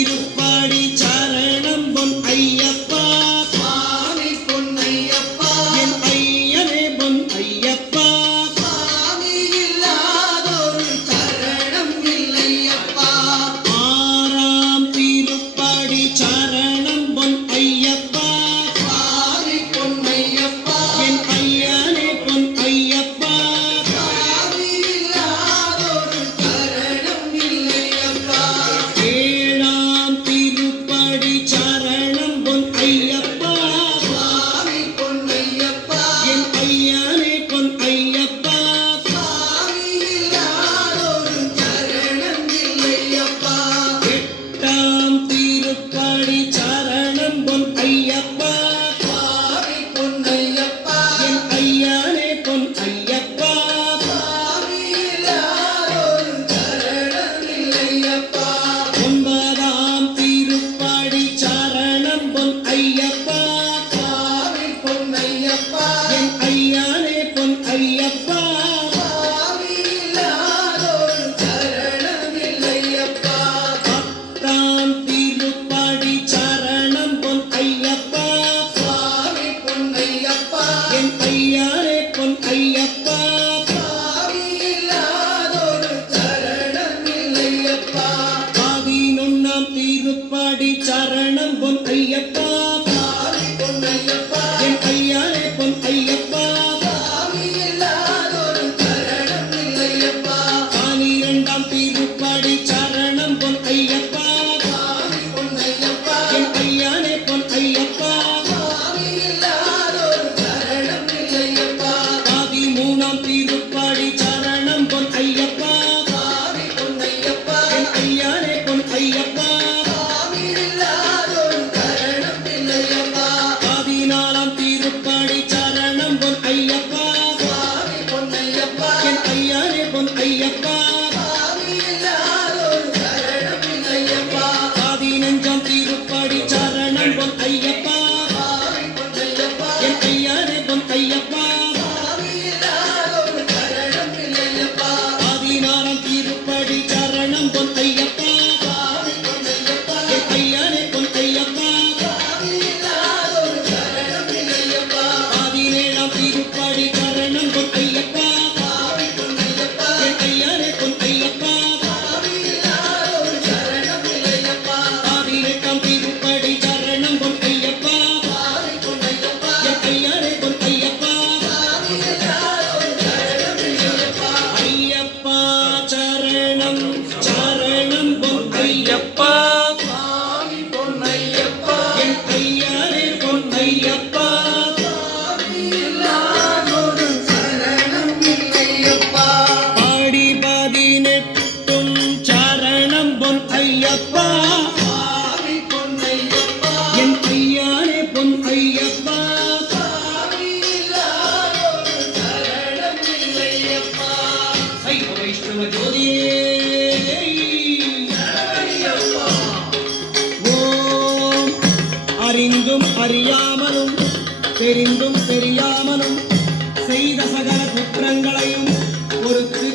திருப்படி சரணம் பொன் ஐயப்பா சுவாமி பொன் ஐயப்பா என் ஐயனே பொன் ஐயப்பா சுவாமி இல்லாதொரு சரணம் இல்லையப்பா ஆறாம் திருப்படி சரணம் பொன் ஐயப்பா சுவாமி பொன் ஐயப்பா என் ஐயனே பொன் ஐயப்பா சுவாமி இல்லாதொரு சரணம் இல்லையப்பா ஏழாம் திருப்படி சரணம் பொன் ஐயப்பா சுவாமி பொன் ஐயப்பா என் ஐயனே பொன் ஐயப்பா சுவாமி இல்லாதொரு சரணம் இல்லையப்பா எட்டாம் திருப்படி சரணம் பொன் ஐயப்பா சுவாமி பொன் ஐயப்பா என் ஐயனே பொன் ஐயப்பா சுவாமி இல்லாதொரு சரணம் இல்லையப்பா ஒன்பதாம் திருப்படி சரணம் பொன் ஐயப்பா சுவாமி பொன் ஐயப்பா என் ஐயனே பொன் ஐயப்பா சுவாமி இல்லாதொரு சரணம் இல்லையப்பா பத்தாம் திருப்படி சரணம் பொன் ஐயப்பா சுவாமி பொன் ஐயப்பா என் ஐயனே பொன் ஐயப்பா சுவாமி இல்லாதொரு சரணம் இல்லையப்பா பதினொன்னாம் திருப்படி சரணம் பொன் ஐயப்பா சுவாமி பொன் ஐயப்பா என் ஐயனே பொன் ஐயப்பா சுவாமி இல்லாதொரு சரணம் இல்லையப்பா பனிரெண்டாம் திருப்படி சரணம் பொன் ஐயப்பா சுவாமி பொன் ஐயப்பா என் ஐயனே பொன் ஐயப்பா சுவாமி இல்லாதொரு சரணம் இல்லையப்பா பதிமூணாம் திருப்படி சரணம் பொன் ஐயப்பா சுவாமி பொன் ஐயப்பா என் ஐயனே பொன் ஐயப்பா சுவாமி இல்லாதொரு சரணம் இல்லையப்பா பதினாலாம் திருப்படி சரணம் பொன் ஐயப்பா சுவாமி பொன் ஐயப்பா என் ஐயனே பொன் ஐயப்பா சுவாமி இல்லாதொரு சரணம் இல்லையப்பா பதினஞ்சாம் திருப்படி சரணம் பொன் ஐயப்பா சுவாமி பொன் ஐயப்பா என் ஐயனே பொன் ஐயப்பா சுவாமி இல்லாதொரு சரணம் இல்லையப்பா பதினாறாம் திருப்படி சரணம் பொன் ஐயப்பா சுவாமி பொன் ஐயப்பா என் ஐயனே பொன் ஐயப்பா சுவாமி இல்லாதொரு சரணம் இல்லையப்பா பதினேழாம் திருப்படி சரணம் பொன் ஐயப்பா சுவாமி பொன் ஐயப்பா என் ஐயனே பொன் ஐயப்பா சுவாமி இல்லாதொரு சரணம் இல்லையப்பா பதினெட்டாம் திருப்படி சரணம் பொன் ஐயப்பா சுவாமி பொன் ஐயப்பா என் ஐயனே பொன் ஐயப்பா சுவாமி இல்லாதொரு சரணம் இல்லையப்பா ஐயப்பா சரணம் சரணம் பொன் ஐயப்பா சுவாமி பொன் ஐயப்பா என் ஐயனே பொன் ஐயப்பா சுவாமி இல்லாதொரு சரணம் இல்லையப்பா பாடி பதினெட்டும் சரணம் பொன் ஐயப்பா சுவாமி பொன் ஐயப்பா என் ஐயனே பொன் ஐயப்பா சுவாமி இல்லாதொரு சரணம் இல்லையப்பா சைவ வைஷ்ணவ ஜோதியே சரணமையப்பா ஓம் அறிந்தும் அறியாமலும் தெரிந்தும் தெரியாமலும் செய்த சகல குற்றங்களையும் பொறுத்து